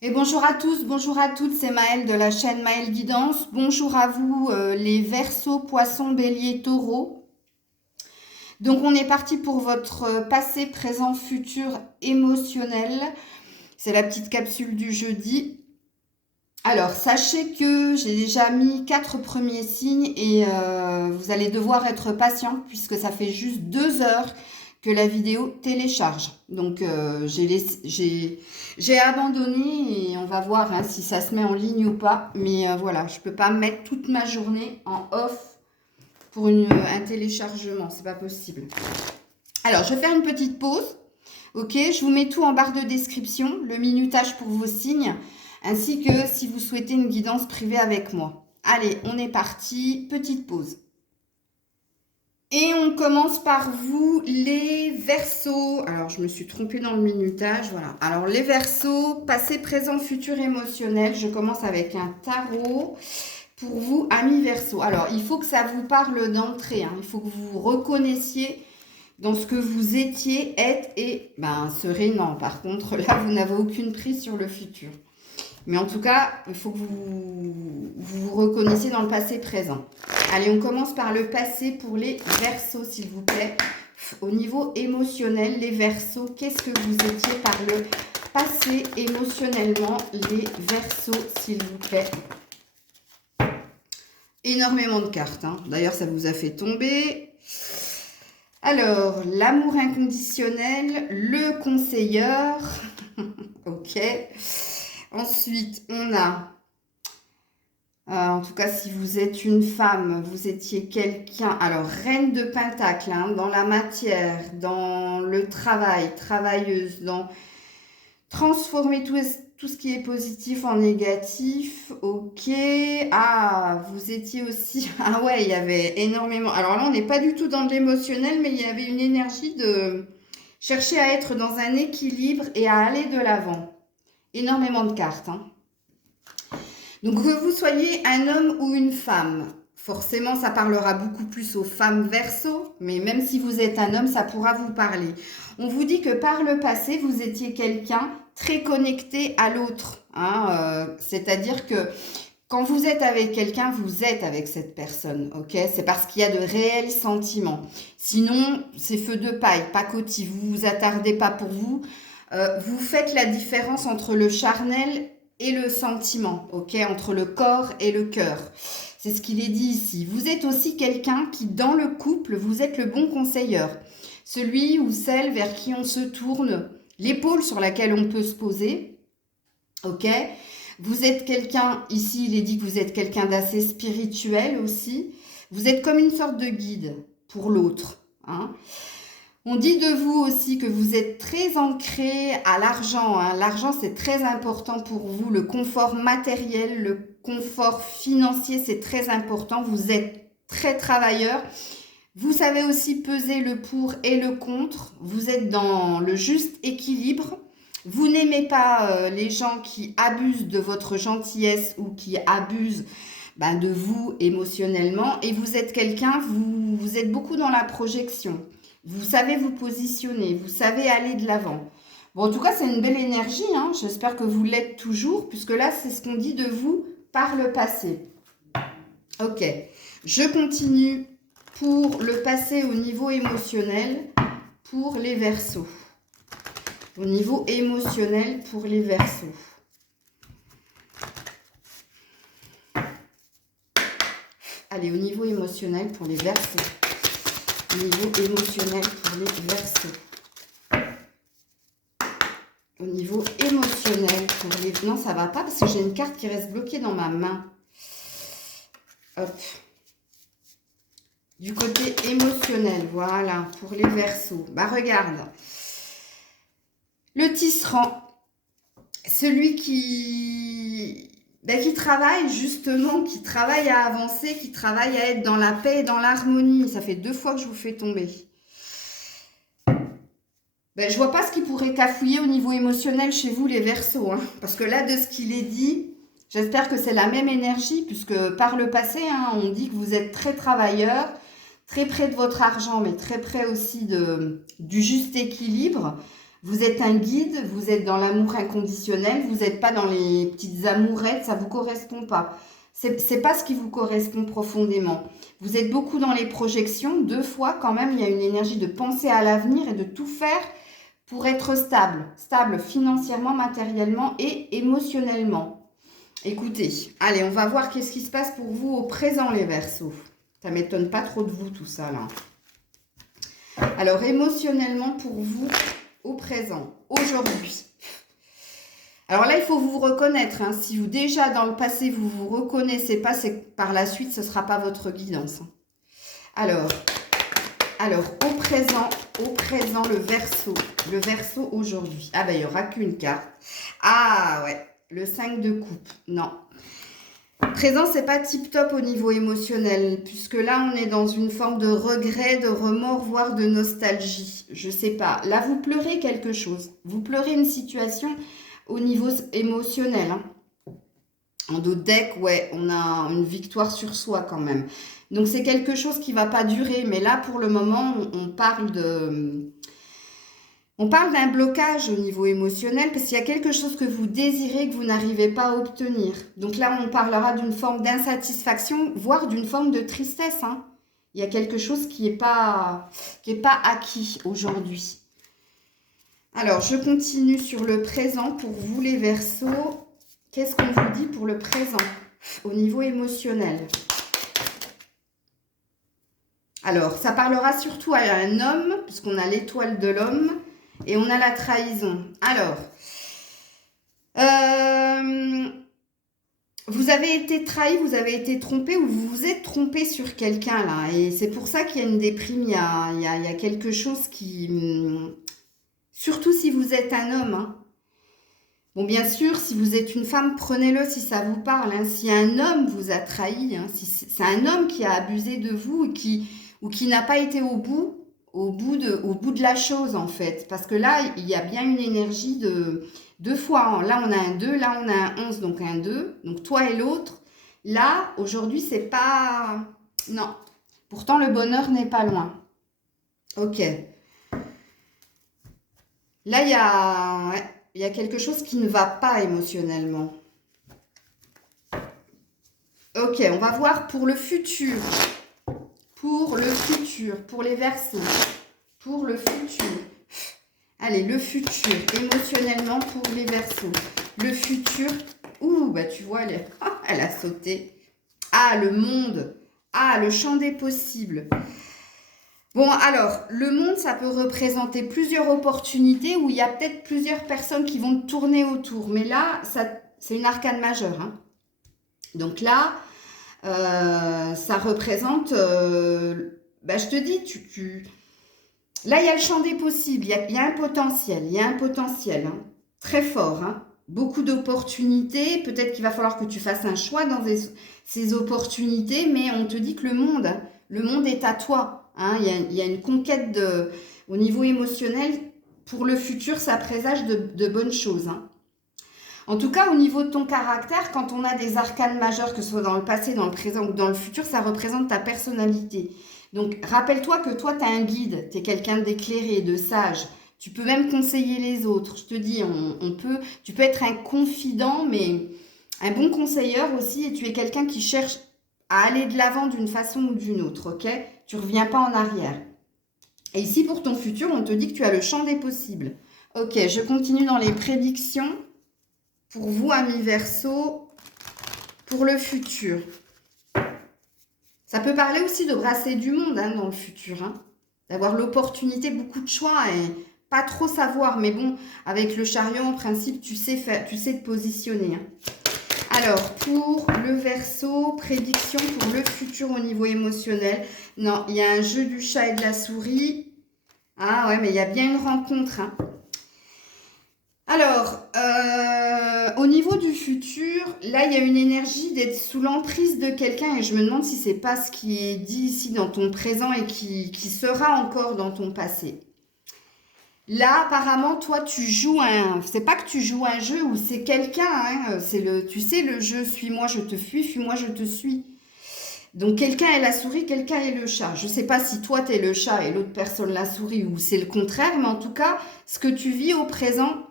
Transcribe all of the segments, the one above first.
Et bonjour à tous, bonjour à toutes, c'est Maëlle de la chaîne Maëlle Guidance. Bonjour à vous les Verseaux, Poissons, Bélier, Taureaux. Donc on est parti pour votre passé, présent, futur émotionnel. C'est la petite capsule du jeudi. Alors sachez que j'ai déjà mis 4 premiers signes et vous allez devoir être patient puisque ça fait juste 2 heures que la vidéo télécharge. Donc j'ai abandonné et on va voir hein, si ça se met en ligne ou pas. Mais voilà, je peux pas mettre toute ma journée en off pour un téléchargement, c'est pas possible. Alors je vais faire une petite pause. Ok, je vous mets tout en barre de description, le minutage pour vos signes, ainsi que si vous souhaitez une guidance privée avec moi. Allez, on est parti, petite pause. Et on commence par vous, les Verseaux. Alors, je me suis trompée dans le minutage, voilà. Alors, les Verseaux, passé, présent, futur émotionnel. Je commence avec un tarot pour vous, amis Verseaux. Alors, il faut que ça vous parle d'entrée, hein. Il faut que vous vous reconnaissiez dans ce que vous étiez, êtes et serez non. Par contre, là, vous n'avez aucune prise sur le futur. Mais en tout cas, il faut que vous reconnaissiez dans le passé présent. Allez, on commence par le passé pour les Verseaux, s'il vous plaît. Au niveau émotionnel, les Verseaux, qu'est-ce que vous étiez par le passé émotionnellement, les Verseaux, s'il vous plaît. Énormément de cartes, hein. D'ailleurs, ça vous a fait tomber. Alors, l'amour inconditionnel, le conseilleur. Ok. Ensuite, on a, en tout cas, si vous êtes une femme, vous étiez quelqu'un, alors, reine de pentacle, hein, dans la matière, dans le travail, travailleuse, dans transformer tout ce qui est positif en négatif, ok. Ah, vous étiez aussi, ah ouais, il y avait énormément, alors là, on n'est pas du tout dans de l'émotionnel, mais il y avait une énergie de chercher à être dans un équilibre et à aller de l'avant. Énormément de cartes, hein. Donc que vous soyez un homme ou une femme, forcément ça parlera beaucoup plus aux femmes Verseaux, mais même si vous êtes un homme, ça pourra vous parler. On vous dit que par le passé, vous étiez quelqu'un très connecté à l'autre, hein, c'est-à-dire que quand vous êtes avec quelqu'un, vous êtes avec cette personne, ok? C'est parce qu'il y a de réels sentiments. Sinon, c'est feu de paille, pacotille, vous vous attardez pas pour vous. Vous faites la différence entre le charnel et le sentiment, ok? Entre le corps et le cœur. C'est ce qu'il est dit ici. Vous êtes aussi quelqu'un qui, dans le couple, vous êtes le bon conseilleur. Celui ou celle vers qui on se tourne, l'épaule sur laquelle on peut se poser, ok? Vous êtes quelqu'un, ici il est dit que vous êtes quelqu'un d'assez spirituel aussi. Vous êtes comme une sorte de guide pour l'autre, hein? On dit de vous aussi que vous êtes très ancré à l'argent, hein. L'argent, c'est très important pour vous. Le confort matériel, le confort financier, c'est très important. Vous êtes très travailleur. Vous savez aussi peser le pour et le contre. Vous êtes dans le juste équilibre. Vous n'aimez pas les gens qui abusent de votre gentillesse ou qui abusent de vous émotionnellement. Et vous êtes quelqu'un, vous êtes beaucoup dans la projection. Vous savez vous positionner, vous savez aller de l'avant. Bon, en tout cas, c'est une belle énergie, hein. J'espère que vous l'êtes toujours, puisque là, c'est ce qu'on dit de vous par le passé. Ok, je continue pour le passé au niveau émotionnel pour les Verseaux. Au niveau émotionnel pour les Verseaux. Allez, au niveau émotionnel pour les Verseaux. Niveau émotionnel pour les Verseaux. Au niveau émotionnel pour les... Non, ça va pas parce que j'ai une carte qui reste bloquée dans ma main. Hop. Du côté émotionnel, voilà, pour les Verseaux. Regarde. Le tisserand. Celui qui travaille justement, qui travaille à avancer, qui travaille à être dans la paix et dans l'harmonie. Ça fait 2 fois que je vous fais tomber. Je vois pas ce qui pourrait cafouiller au niveau émotionnel chez vous, les Verseaux, hein. Parce que là, de ce qu'il est dit, j'espère que c'est la même énergie, puisque par le passé, hein, on dit que vous êtes très travailleur, très près de votre argent, mais très près aussi du juste équilibre. Vous êtes un guide, vous êtes dans l'amour inconditionnel, vous n'êtes pas dans les petites amourettes, ça ne vous correspond pas. C'est pas ce qui vous correspond profondément. Vous êtes beaucoup dans les projections. 2 fois, quand même, il y a une énergie de penser à l'avenir et de tout faire pour être stable. Stable financièrement, matériellement et émotionnellement. Écoutez, allez, on va voir qu'est-ce qui se passe pour vous au présent, les Verseaux. Ça m'étonne pas trop de vous, tout ça, là. Alors, émotionnellement, pour vous, au présent, aujourd'hui. Alors là, il faut vous reconnaître. Hein. Si vous, déjà, dans le passé, vous vous reconnaissez pas, c'est que par la suite, ce ne sera pas votre guidance. Alors, au présent, le Verseau. Le Verseau aujourd'hui. Ah ben, il n'y aura qu'une carte. Ah ouais, le 5 de coupe. Non. Présent, c'est pas tip-top au niveau émotionnel, puisque là, on est dans une forme de regret, de remords, voire de nostalgie. Je sais pas. Là, vous pleurez quelque chose. Vous pleurez une situation au niveau émotionnel. Hein. En dos de deck, ouais, on a une victoire sur soi quand même. Donc, c'est quelque chose qui va pas durer. Mais là, pour le moment, on parle de... On parle d'un blocage au niveau émotionnel parce qu'il y a quelque chose que vous désirez que vous n'arrivez pas à obtenir. Donc là, on parlera d'une forme d'insatisfaction, voire d'une forme de tristesse. Hein. Il y a quelque chose qui n'est pas acquis aujourd'hui. Alors, je continue sur le présent pour vous les Verseaux. Qu'est-ce qu'on vous dit pour le présent au niveau émotionnel? Alors, ça parlera surtout à un homme, puisqu'on a l'étoile de l'homme. Et on a la trahison. Alors, vous avez été trahi, vous avez été trompé ou vous vous êtes trompé sur quelqu'un là. Et c'est pour ça qu'il y a une déprime, il y a quelque chose qui... Surtout si vous êtes un homme. Hein. Bon, bien sûr, si vous êtes une femme, prenez-le si ça vous parle. Hein. Si un homme vous a trahi, hein, si c'est un homme qui a abusé de vous ou qui n'a pas été au bout de la chose, en fait. Parce que là, il y a bien une énergie de 2 fois. Hein. Là, on a un 2, là, on a un 11, donc un 2. Donc, toi et l'autre. Là, aujourd'hui, c'est pas... Non. Pourtant, le bonheur n'est pas loin. Ok. Là, il y a quelque chose qui ne va pas émotionnellement. Ok, on va voir pour le futur. Pour le futur, pour les Verseaux, pour le futur. Allez, le futur, émotionnellement pour les Verseaux. Le futur, ouh, bah tu vois, elle a sauté. Ah, le monde, ah, le champ des possibles. Bon, alors, le monde, ça peut représenter plusieurs opportunités où il y a peut-être plusieurs personnes qui vont tourner autour. Mais là, c'est une arcane majeure. Hein. Donc là... ça représente, je te dis, là il y a le champ des possibles, il y a un potentiel, hein, très fort, hein, beaucoup d'opportunités, peut-être qu'il va falloir que tu fasses un choix dans ces opportunités, mais on te dit que le monde est à toi, hein, il y a une conquête au niveau émotionnel, pour le futur ça présage de bonnes choses, hein. En tout cas, au niveau de ton caractère, quand on a des arcanes majeures, que ce soit dans le passé, dans le présent ou dans le futur, ça représente ta personnalité. Donc, rappelle-toi que toi, tu as un guide, tu es quelqu'un d'éclairé, de sage. Tu peux même conseiller les autres. Je te dis, tu peux être un confident, mais un bon conseilleur aussi, et tu es quelqu'un qui cherche à aller de l'avant d'une façon ou d'une autre, ok? Tu ne reviens pas en arrière. Et ici, pour ton futur, on te dit que tu as le champ des possibles. Ok, je continue dans les prédictions. Pour vous, amis Verseaux, pour le futur. Ça peut parler aussi de brasser du monde hein, dans le futur. Hein. D'avoir l'opportunité, beaucoup de choix et pas trop savoir. Mais bon, avec le chariot, en principe, tu sais te positionner. Hein. Alors, pour le Verseau, prédiction pour le futur au niveau émotionnel. Non, il y a un jeu du chat et de la souris. Ah ouais, mais il y a bien une rencontre. Hein. Alors, au niveau du futur, là, il y a une énergie d'être sous l'emprise de quelqu'un et je me demande si c'est pas ce qui est dit ici dans ton présent et qui sera encore dans ton passé. Là, apparemment, toi, tu joues c'est pas que tu joues un jeu ou c'est quelqu'un, hein, tu sais, le jeu « Suis-moi, je te fuis, fuis-moi, je te suis ». Donc, quelqu'un est la souris, quelqu'un est le chat. Je ne sais pas si toi, tu es le chat et l'autre personne la souris ou c'est le contraire, mais en tout cas, ce que tu vis au présent,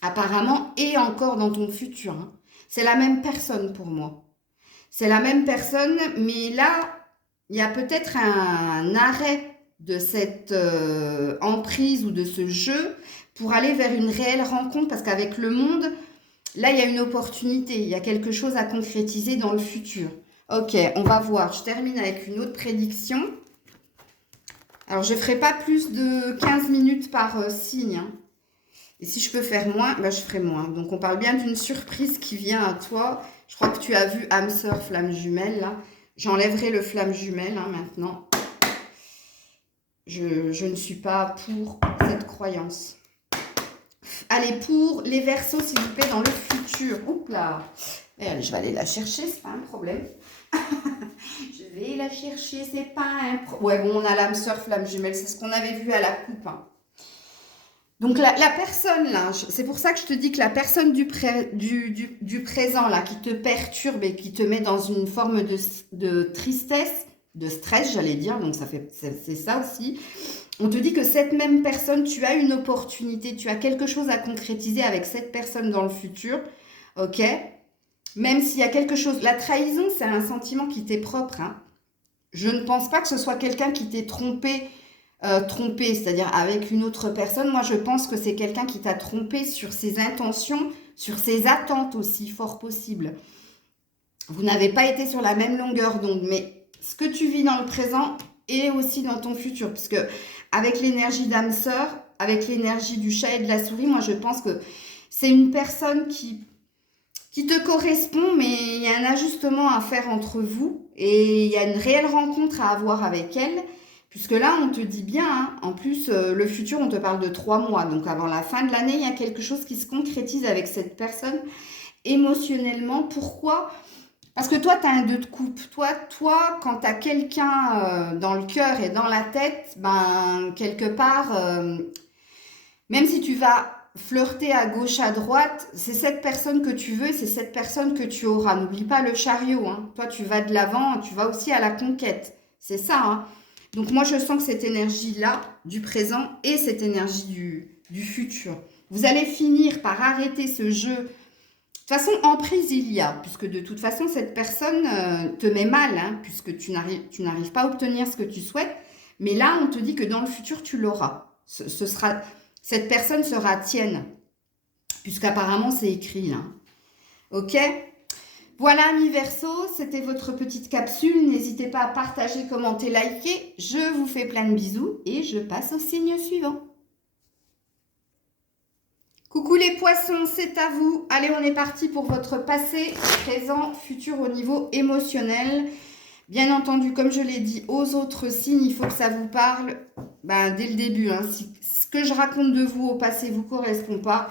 apparemment, est encore dans ton futur. Hein. C'est la même personne pour moi. C'est la même personne, mais là, il y a peut-être un arrêt de cette emprise ou de ce jeu pour aller vers une réelle rencontre, parce qu'avec le monde, là, il y a une opportunité, il y a quelque chose à concrétiser dans le futur. Ok, on va voir. Je termine avec une autre prédiction. Alors, je ne ferai pas plus de 15 minutes par signe. Hein. Et si je peux faire moins, ben, je ferai moins. Donc, on parle bien d'une surprise qui vient à toi. Je crois que tu as vu âme sœur, flamme jumelle, là. J'enlèverai le flamme jumelle, hein, maintenant. Je ne suis pas pour cette croyance. Allez, pour les Verseaux, s'il vous plaît, dans le futur. Oups là. Et allez, je vais aller la chercher, c'est pas un problème. Je vais la chercher, c'est pas un problème. Ouais, bon, on a l'âme sœur, flamme jumelle, c'est ce qu'on avait vu à la coupe. Hein. Donc, la personne, là, c'est pour ça que je te dis que la personne du présent, là, qui te perturbe et qui te met dans une forme de tristesse, de stress, j'allais dire, donc c'est ça aussi. On te dit que cette même personne, tu as une opportunité, tu as quelque chose à concrétiser avec cette personne dans le futur, ok? Même s'il y a quelque chose... La trahison, c'est un sentiment qui t'est propre, hein. Je ne pense pas que ce soit quelqu'un qui t'ait trompé, c'est-à-dire avec une autre personne. Moi, je pense que c'est quelqu'un qui t'a trompé sur ses intentions, sur ses attentes aussi, fort possible. Vous n'avez pas été sur la même longueur d'onde, mais ce que tu vis dans le présent est aussi dans ton futur, puisque avec l'énergie d'âme sœur, avec l'énergie du chat et de la souris, moi, je pense que c'est une personne qui te correspond, mais il y a un ajustement à faire entre vous et il y a une réelle rencontre à avoir avec elle, puisque là, on te dit bien, hein, en plus, le futur, on te parle de 3 mois, donc avant la fin de l'année, il y a quelque chose qui se concrétise avec cette personne émotionnellement. Pourquoi ? Parce que toi, tu as un 2 de coupe. Toi quand tu as quelqu'un dans le cœur et dans la tête, ben, quelque part, même si tu vas flirter à gauche, à droite, c'est cette personne que tu veux et c'est cette personne que tu auras. N'oublie pas le chariot. Hein. Toi, tu vas de l'avant, tu vas aussi à la conquête. C'est ça. Hein. Donc, moi, je sens que cette énergie-là, du présent et cette énergie du futur, vous allez finir par arrêter ce jeu. De toute façon, emprise il y a, puisque de toute façon, cette personne te met mal, hein, puisque tu n'arrives pas à obtenir ce que tu souhaites. Mais là, on te dit que dans le futur, tu l'auras. Cette personne sera tienne, puisqu'apparemment, c'est écrit là. Ok ? Voilà, amis Verseaux, c'était votre petite capsule. N'hésitez pas à partager, commenter, liker. Je vous fais plein de bisous et je passe au signe suivant. Coucou les poissons, c'est à vous. Allez, on est parti pour votre passé, présent, futur au niveau émotionnel. Bien entendu, comme je l'ai dit aux autres signes, il faut que ça vous parle dès le début. Hein. Si ce que je raconte de vous au passé ne vous correspond pas,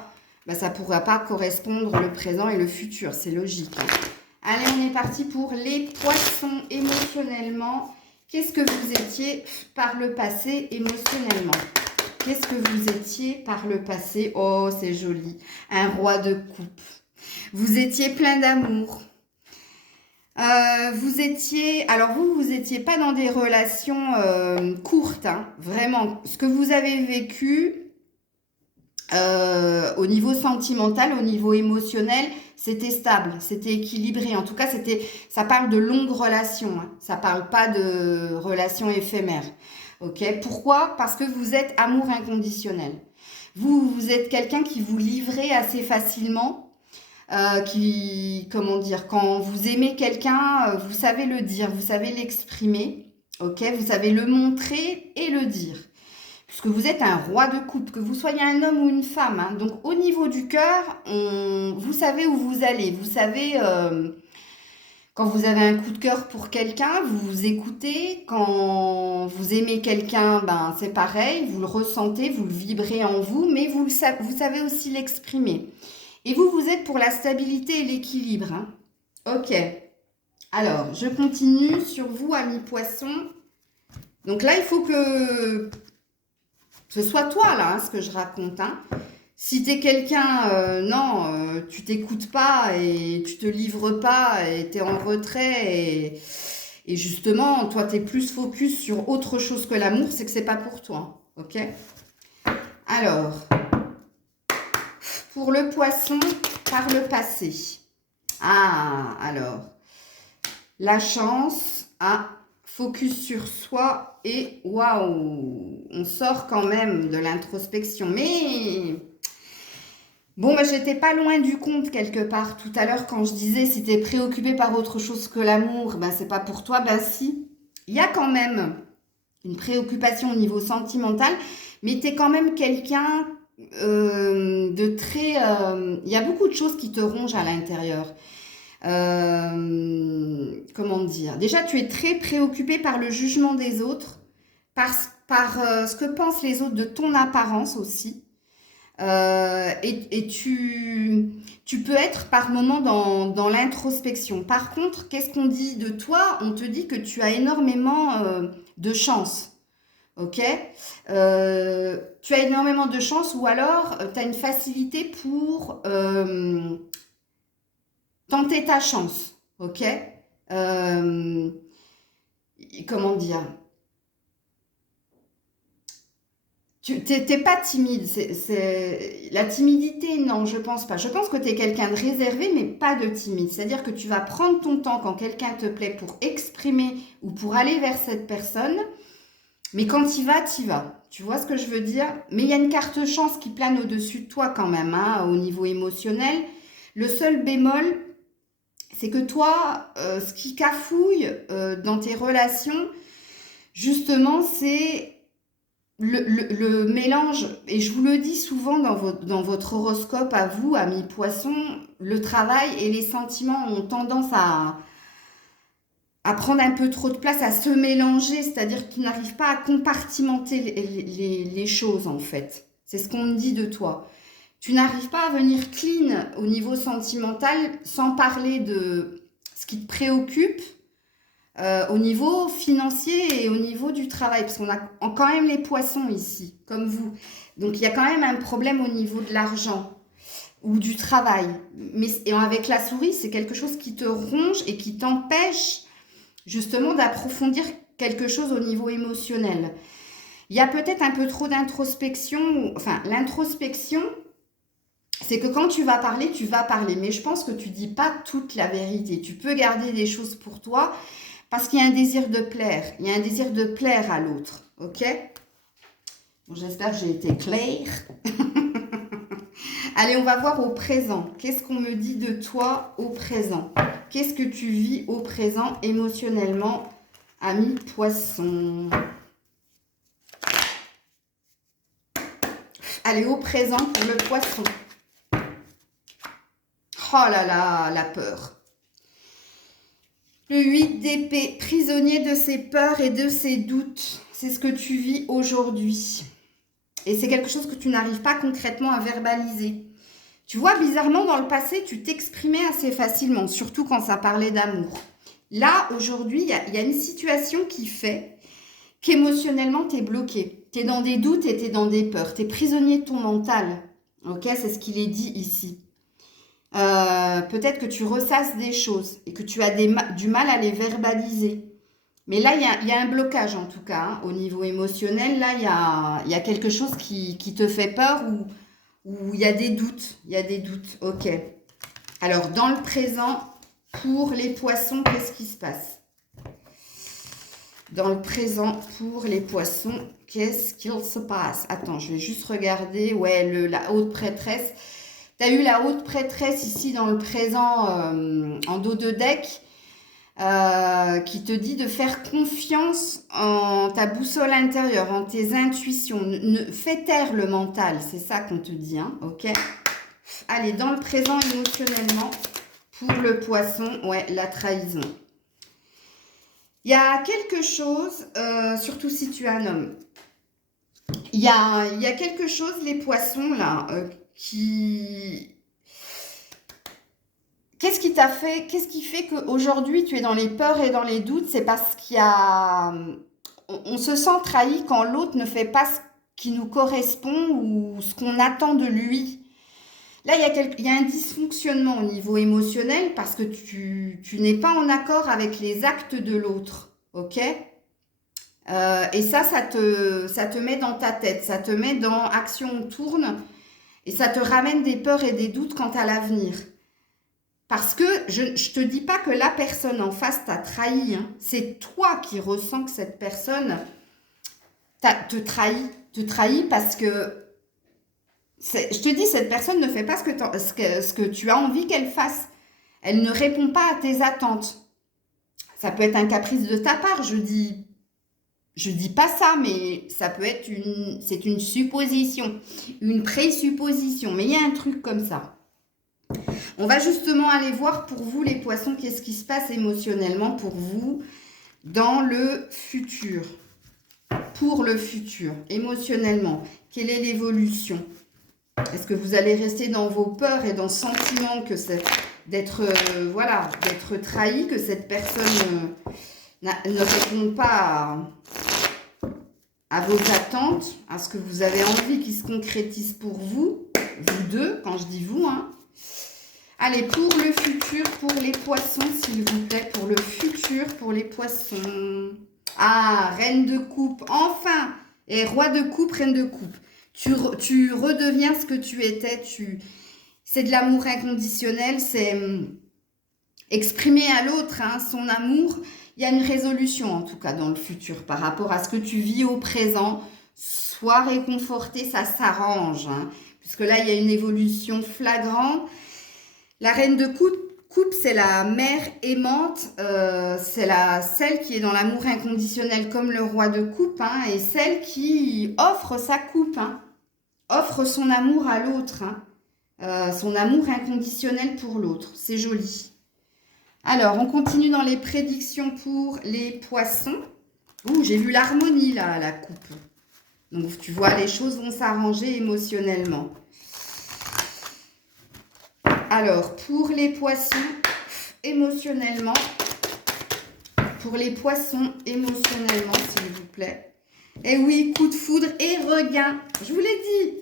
ça ne pourra pas correspondre le présent et le futur. C'est logique. Hein. Allez, on est parti pour les poissons émotionnellement. Qu'est-ce que vous étiez par le passé émotionnellement ? Qu'est-ce que vous étiez par le passé? Oh, c'est joli. Un roi de coupe. Vous étiez plein d'amour. Vous étiez pas dans des relations courtes, hein, vraiment. Ce que vous avez vécu au niveau sentimental, au niveau émotionnel, c'était stable, c'était équilibré. En tout cas, ça parle de longues relations. Hein. Ça parle pas de relations éphémères. Ok, pourquoi? Parce que vous êtes amour inconditionnel. Vous êtes quelqu'un qui vous livrez assez facilement, comment dire, quand vous aimez quelqu'un, vous savez le dire, vous savez l'exprimer, ok, vous savez le montrer et le dire. Puisque vous êtes un roi de coupe, que vous soyez un homme ou une femme. Hein. Donc, au niveau du cœur, vous savez où vous allez, vous savez... Quand vous avez un coup de cœur pour quelqu'un, vous vous écoutez. Quand vous aimez quelqu'un, c'est pareil. Vous le ressentez, vous le vibrez en vous, mais vous savez aussi l'exprimer. Et vous êtes pour la stabilité et l'équilibre. Hein. Ok. Alors, je continue sur vous, amis poissons. Donc là, il faut que ce soit toi, là, ce que je raconte. Hein. Si tu es quelqu'un, tu t'écoutes pas et tu te livres pas et tu es en retrait Et justement, toi, tu es plus focus sur autre chose que l'amour, c'est que c'est pas pour toi. Ok? Alors, pour le poisson, par le passé. Ah, alors, la chance, focus sur soi et waouh, on sort quand même de l'introspection. Mais bon, bah, j'étais pas loin du compte quelque part tout à l'heure quand je disais si tu es préoccupé par autre chose que l'amour, ben c'est pas pour toi. Ben si, il y a quand même une préoccupation au niveau sentimental, mais tu es quand même quelqu'un de très... Il y a beaucoup de choses qui te rongent à l'intérieur. Comment dire? Déjà, tu es très préoccupé par le jugement des autres, par ce que pensent les autres de ton apparence aussi. Et tu peux être par moments dans l'introspection. Par contre, qu'est-ce qu'on dit de toi? On te dit que tu as énormément de chance. Ok? Tu as énormément de chance ou alors tu as une facilité pour tenter ta chance. Ok? Euh, comment dire? Tu t'es pas timide. La timidité, non, je pense pas. Je pense que tu es quelqu'un de réservé, mais pas de timide. C'est-à-dire que tu vas prendre ton temps quand quelqu'un te plaît pour exprimer ou pour aller vers cette personne. Mais quand tu y vas, tu y vas. Tu vois ce que je veux dire? Mais il y a une carte chance qui plane au-dessus de toi quand même, hein, au niveau émotionnel. Le seul bémol, c'est que toi, ce qui cafouille dans tes relations, justement, c'est le mélange, et je vous le dis souvent dans votre horoscope à vous, amis poissons, le travail et les sentiments ont tendance à prendre un peu trop de place, à se mélanger, c'est-à-dire que tu n'arrives pas à compartimenter les choses en fait. C'est ce qu'on me dit de toi. Tu n'arrives pas à venir clean au niveau sentimental sans parler de ce qui te préoccupe au niveau financier et au niveau du travail, parce qu'on a quand même les poissons ici, comme vous. Donc il y a quand même un problème au niveau de l'argent ou du travail. Mais et avec la souris, c'est quelque chose qui te ronge et qui t'empêche justement d'approfondir quelque chose au niveau émotionnel. Il y a peut-être un peu trop d'introspection. Enfin, l'introspection, c'est que quand tu vas parler, mais je pense que tu dis pas toute la vérité. Tu peux garder des choses pour toi parce qu'il y a un désir de plaire. Il y a un désir de plaire à l'autre. Ok? Bon, j'espère que j'ai été claire. Allez, on va voir au présent. Qu'est-ce qu'on me dit de toi au présent? Qu'est-ce que tu vis au présent émotionnellement, ami poisson? Allez, au présent pour le poisson. Oh là là, la peur. Le 8 d'épée, prisonnier de ses peurs et de ses doutes. C'est ce que tu vis aujourd'hui. Et c'est quelque chose que tu n'arrives pas concrètement à verbaliser. Tu vois, bizarrement, dans le passé, tu t'exprimais assez facilement, surtout quand ça parlait d'amour. Là, aujourd'hui, il y a une situation qui fait qu'émotionnellement, tu es bloqué. Tu es dans des doutes et tu es dans des peurs. Tu es prisonnier de ton mental. Ok, c'est ce qu'il est dit ici. Peut-être que tu ressasses des choses et que tu as du mal à les verbaliser. Mais là, il y a un blocage en tout cas, hein, au niveau émotionnel. Là, il y a quelque chose qui te fait peur ou il y a des doutes. Il y a des doutes, ok. Alors, dans le présent, pour les poissons, qu'est-ce qui se passe? Dans le présent, pour les poissons, qu'est-ce qu'il se passe? Attends, je vais juste regarder. Ouais, la haute prêtresse. Tu as eu la haute prêtresse ici dans le présent en dos de deck qui te dit de faire confiance en ta boussole intérieure, en tes intuitions. Fais taire le mental, c'est ça qu'on te dit, hein, ok? Allez, dans le présent émotionnellement, pour le poisson, ouais, la trahison. Il y a quelque chose, surtout si tu es un homme, il y a quelque chose, les poissons, là, qui... Qu'est-ce qui t'a fait, qu'est-ce qui fait qu'aujourd'hui tu es dans les peurs et dans les doutes? C'est parce qu'il y a... On se sent trahi quand l'autre ne fait pas ce qui nous correspond ou ce qu'on attend de lui. Là, il y a un dysfonctionnement au niveau émotionnel parce que tu n'es pas en accord avec les actes de l'autre, ok? Et ça te met dans ta tête, ça te met dans action, on tourne, et ça te ramène des peurs et des doutes quant à l'avenir. Parce que je ne te dis pas que la personne en face t'a trahi, hein. C'est toi qui ressens que cette personne te trahit parce que, je te dis, cette personne ne fait pas ce que tu as envie qu'elle fasse. Elle ne répond pas à tes attentes. Ça peut être un caprice de ta part, je dis pas ça, mais ça peut être c'est une supposition, une présupposition, mais il y a un truc comme ça. On va justement aller voir pour vous les poissons, qu'est-ce qui se passe émotionnellement pour vous dans le futur. Pour le futur, émotionnellement, quelle est l'évolution? Est-ce que vous allez rester dans vos peurs et dans ce sentiment que d'être voilà, d'être trahi, que cette personne ne répond pas à vos attentes, à ce que vous avez envie qu'il se concrétise pour vous, vous deux, quand je dis vous, hein. Allez, pour le futur, pour les poissons, s'il vous plaît, pour le futur, pour les poissons. Ah, reine de coupe, enfin! Et roi de coupe, reine de coupe. Tu redeviens ce que tu étais, c'est de l'amour inconditionnel, c'est exprimer à l'autre hein, son amour. Il y a une résolution, en tout cas, dans le futur, par rapport à ce que tu vis au présent. Sois réconforté, ça s'arrange, hein, puisque là, il y a une évolution flagrante. La reine de coupe, c'est la mère aimante, c'est celle qui est dans l'amour inconditionnel comme le roi de coupe, hein, et celle qui offre sa coupe, hein, offre son amour à l'autre, hein, son amour inconditionnel pour l'autre. C'est joli. Alors, on continue dans les prédictions pour les poissons. Ouh, j'ai vu l'harmonie là, la coupe. Donc, tu vois, les choses vont s'arranger émotionnellement. Alors, pour les poissons, émotionnellement, s'il vous plaît. Et oui, coup de foudre et regain. Je vous l'ai dit.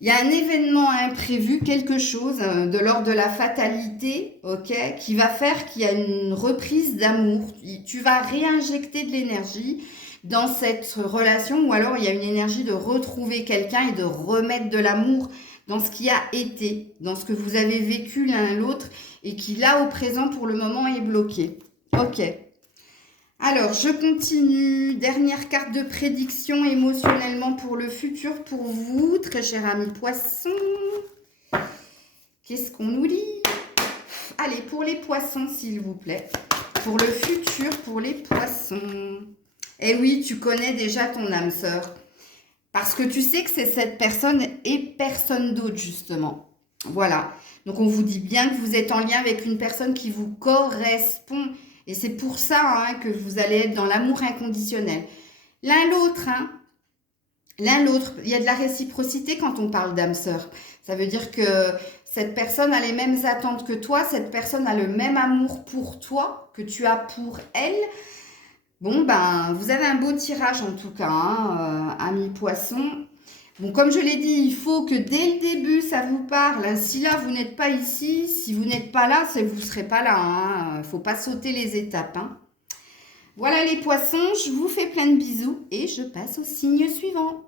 Il y a un événement imprévu, quelque chose de l'ordre de la fatalité, ok, qui va faire qu'il y a une reprise d'amour. Tu vas réinjecter de l'énergie dans cette relation ou alors il y a une énergie de retrouver quelqu'un et de remettre de l'amour dans ce qui a été, dans ce que vous avez vécu l'un l'autre et qui là au présent pour le moment est bloqué. Ok. Alors, je continue. Dernière carte de prédiction émotionnellement pour le futur pour vous, très cher ami poisson. Qu'est-ce qu'on nous lit? Allez, pour les poissons, s'il vous plaît. Pour le futur, pour les poissons. Eh oui, tu connais déjà ton âme sœur. Parce que tu sais que c'est cette personne et personne d'autre, justement. Voilà. Donc, on vous dit bien que vous êtes en lien avec une personne qui vous correspond. Et c'est pour ça hein, que vous allez être dans l'amour inconditionnel. L'un l'autre, il y a de la réciprocité quand on parle d'âme sœur. Ça veut dire que cette personne a les mêmes attentes que toi, cette personne a le même amour pour toi que tu as pour elle. Bon, ben, vous avez un beau tirage en tout cas, hein, ami poisson. Bon, comme je l'ai dit, il faut que dès le début, ça vous parle. Si là, vous n'êtes pas ici, si vous n'êtes pas là, vous ne serez pas là. Il ne faut pas sauter les étapes. Hein. Voilà les poissons, je vous fais plein de bisous et je passe au signe suivant.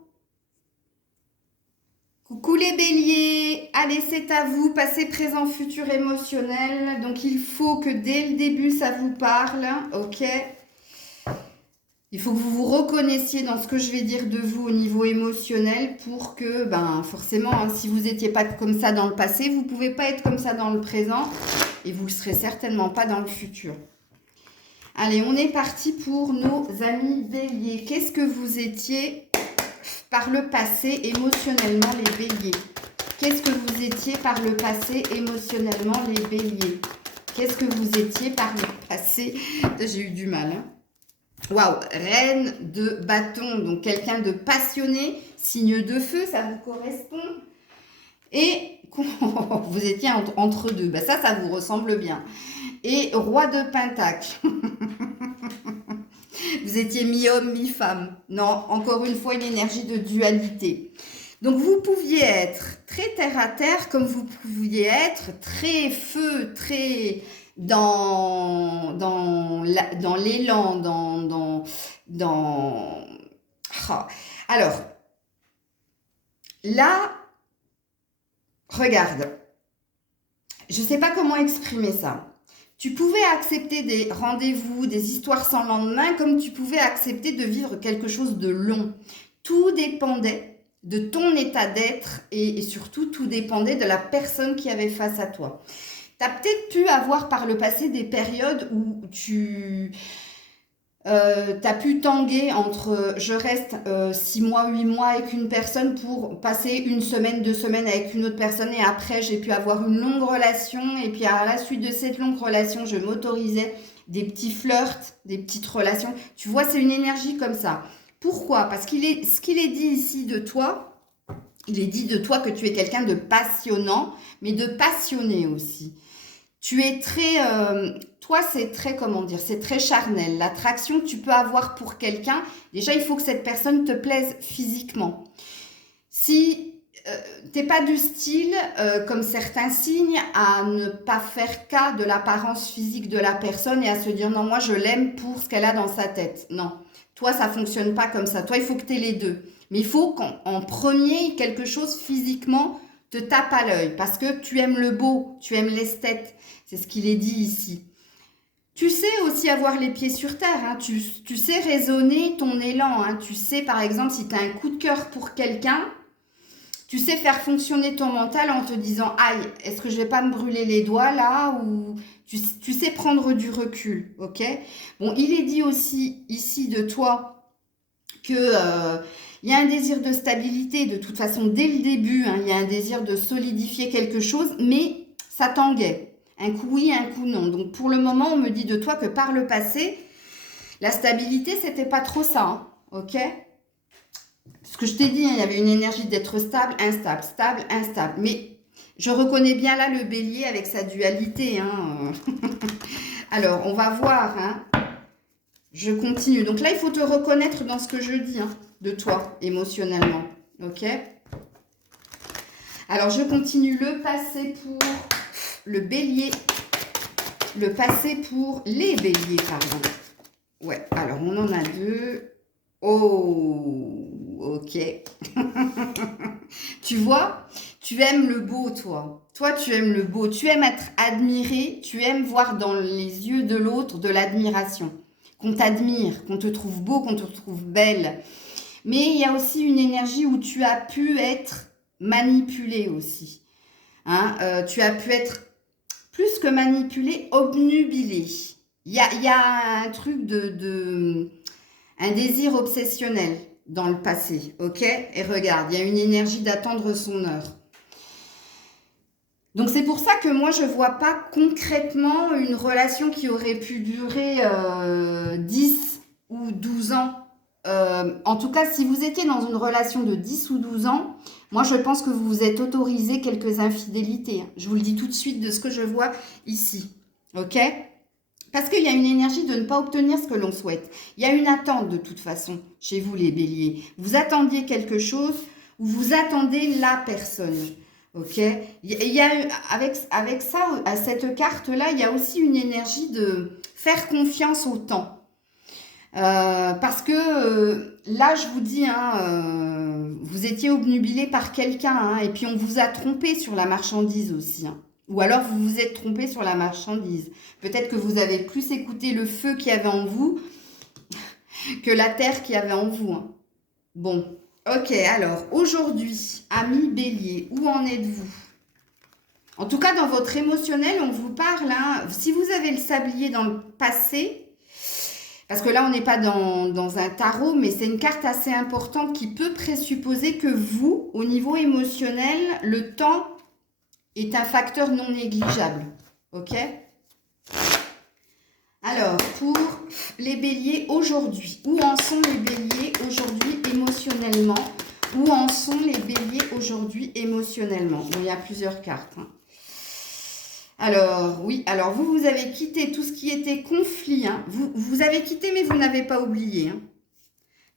Coucou les béliers, allez c'est à vous, passé, présent, futur émotionnel. Donc il faut que dès le début, ça vous parle, ok ? Il faut que vous vous reconnaissiez dans ce que je vais dire de vous au niveau émotionnel pour que, ben, forcément, hein, si vous n'étiez pas comme ça dans le passé, vous ne pouvez pas être comme ça dans le présent et vous ne le serez certainement pas dans le futur. Allez, on est parti pour nos amis béliers. Qu'est-ce que vous étiez par le passé émotionnellement les béliers? Qu'est-ce que vous étiez par le passé émotionnellement les béliers? Qu'est-ce que vous étiez par le passé? J'ai eu du mal, hein. Waouh, reine de bâton, donc quelqu'un de passionné, signe de feu, ça vous correspond. Et vous étiez entre deux, ben ça vous ressemble bien. Et roi de pentacle, vous étiez mi-homme, mi-femme. Non, encore une fois, une énergie de dualité. Donc, vous pouviez être très terre à terre, comme vous pouviez être très feu, très dans l'élan, dans... Ah. Alors, là, regarde, je ne sais pas comment exprimer ça. Tu pouvais accepter des rendez-vous, des histoires sans lendemain, comme tu pouvais accepter de vivre quelque chose de long. Tout dépendait de ton état d'être et surtout tout dépendait de la personne qui avait face à toi. Tu as peut-être pu avoir par le passé des périodes où tu as pu tanguer entre je reste 6 mois, 8 mois avec une personne pour passer une semaine, 2 semaines avec une autre personne et après j'ai pu avoir une longue relation et puis à la suite de cette longue relation je m'autorisais des petits flirts, des petites relations. Tu vois, c'est une énergie comme ça. Pourquoi? Parce ce qu'il est dit ici de toi, il est dit de toi que tu es quelqu'un de passionnant, mais de passionné aussi. Tu es très, toi c'est très, comment dire, c'est très charnel. L'attraction que tu peux avoir pour quelqu'un, déjà il faut que cette personne te plaise physiquement. Si t'es pas du style, comme certains signes, à ne pas faire cas de l'apparence physique de la personne et à se dire non, moi je l'aime pour ce qu'elle a dans sa tête. Non, toi ça fonctionne pas comme ça. Toi il faut que tu aies les deux. Mais il faut qu'en premier, quelque chose physiquement te tape à l'œil parce que tu aimes le beau, tu aimes l'esthète. C'est ce qu'il est dit ici. Tu sais aussi avoir les pieds sur terre, hein. Tu sais raisonner ton élan. Hein. Tu sais par exemple si tu as un coup de cœur pour quelqu'un, tu sais faire fonctionner ton mental en te disant aïe, est-ce que je vais pas me brûler les doigts là ou tu sais prendre du recul, ok? Bon, il est dit aussi ici de toi que il y a un désir de stabilité, de toute façon dès le début, hein, il y a un désir de solidifier quelque chose, mais ça tanguait. Un coup oui, un coup non. Donc pour le moment, on me dit de toi que par le passé, la stabilité, c'était pas trop ça, hein, ok? Ce que je t'ai dit, hein, il y avait une énergie d'être stable, instable, stable, instable. Mais je reconnais bien là le bélier avec sa dualité. Hein. Alors, on va voir. Hein. Je continue. Donc là, il faut te reconnaître dans ce que je dis hein, de toi, émotionnellement. Ok? Alors, je continue. Le passé pour le bélier. Le passé pour les béliers, pardon. Ouais, alors on en a deux. Oh, ok. Tu vois, tu aimes le beau, toi. Toi, tu aimes le beau. Tu aimes être admiré. Tu aimes voir dans les yeux de l'autre de l'admiration. Qu'on t'admire, qu'on te trouve beau, qu'on te trouve belle. Mais il y a aussi une énergie où tu as pu être manipulé aussi. Hein, tu as pu être plus que manipulé, obnubilé. Il y a un truc un désir obsessionnel dans le passé, ok? Et regarde, il y a une énergie d'attendre son heure. Donc c'est pour ça que moi je vois pas concrètement une relation qui aurait pu durer 10 ou 12 ans. En tout cas, si vous étiez dans une relation de 10 ou 12 ans, moi je pense que vous vous êtes autorisé quelques infidélités. Je vous le dis tout de suite de ce que je vois ici, ok? Parce qu'il y a une énergie de ne pas obtenir ce que l'on souhaite. Il y a une attente de toute façon chez vous les béliers. Vous attendiez quelque chose ou vous attendez la personne. Ok. Il y a, avec ça, à cette carte-là, il y a aussi une énergie de faire confiance au temps. Parce que là, je vous dis, hein, vous étiez obnubilé par quelqu'un hein, et puis on vous a trompé sur la marchandise aussi. Hein. Ou alors vous vous êtes trompé sur la marchandise. Peut-être que vous avez plus écouté le feu qu'il y avait en vous que la terre qu'il y avait en vous. Hein. Bon, ok, alors aujourd'hui, amis bélier, où en êtes-vous? En tout cas, dans votre émotionnel, on vous parle. Hein, si vous avez le sablier dans le passé, parce que là, on n'est pas dans un tarot, mais c'est une carte assez importante qui peut présupposer que vous, au niveau émotionnel, le temps est un facteur non négligeable. Ok? Alors, pour les béliers aujourd'hui, où en sont les béliers aujourd'hui émotionnellement? Où en sont les béliers aujourd'hui émotionnellement? Bon, il y a plusieurs cartes. Hein. Alors, oui, alors vous avez quitté tout ce qui était conflit. Hein. Vous avez quitté, mais vous n'avez pas oublié. Hein.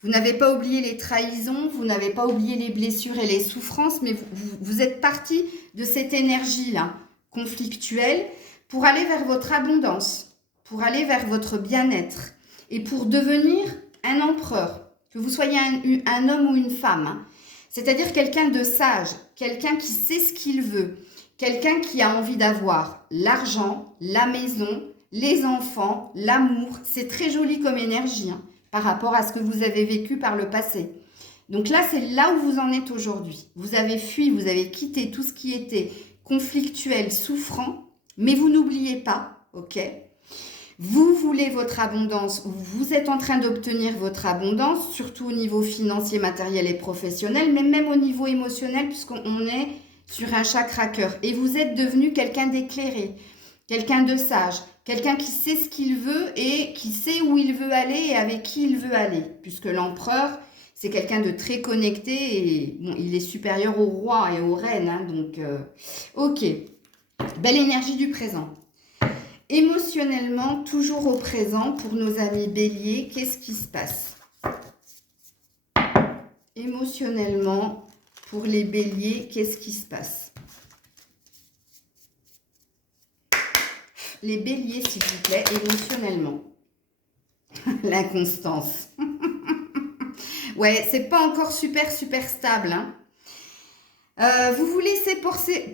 Vous n'avez pas oublié les trahisons, vous n'avez pas oublié les blessures et les souffrances, mais vous êtes parti de cette énergie-là, conflictuelle, pour aller vers votre abondance, pour aller vers votre bien-être et pour devenir un empereur, que vous soyez un homme ou une femme, hein. C'est-à-dire quelqu'un de sage, quelqu'un qui sait ce qu'il veut, quelqu'un qui a envie d'avoir l'argent, la maison, les enfants, l'amour. C'est très joli comme énergie, hein, par rapport à ce que vous avez vécu par le passé. Donc là, c'est là où vous en êtes aujourd'hui. Vous avez fui, vous avez quitté tout ce qui était conflictuel, souffrant, mais vous n'oubliez pas, ok? Vous voulez votre abondance, vous êtes en train d'obtenir votre abondance, surtout au niveau financier, matériel et professionnel, mais même au niveau émotionnel, puisqu'on est sur un chakra cœur. Et vous êtes devenu quelqu'un d'éclairé, quelqu'un de sage, quelqu'un qui sait ce qu'il veut et qui sait où il veut aller et avec qui il veut aller. Puisque l'empereur, c'est quelqu'un de très connecté et bon, il est supérieur au roi et aux reines. Hein, donc, ok. Belle énergie du présent. Émotionnellement, toujours au présent, pour nos amis béliers, qu'est-ce qui se passe? Émotionnellement, pour les béliers, qu'est-ce qui se passe? Les béliers, s'il vous plaît, émotionnellement. L'inconstance. Ouais, c'est pas encore super stable, hein. Vous vous laissez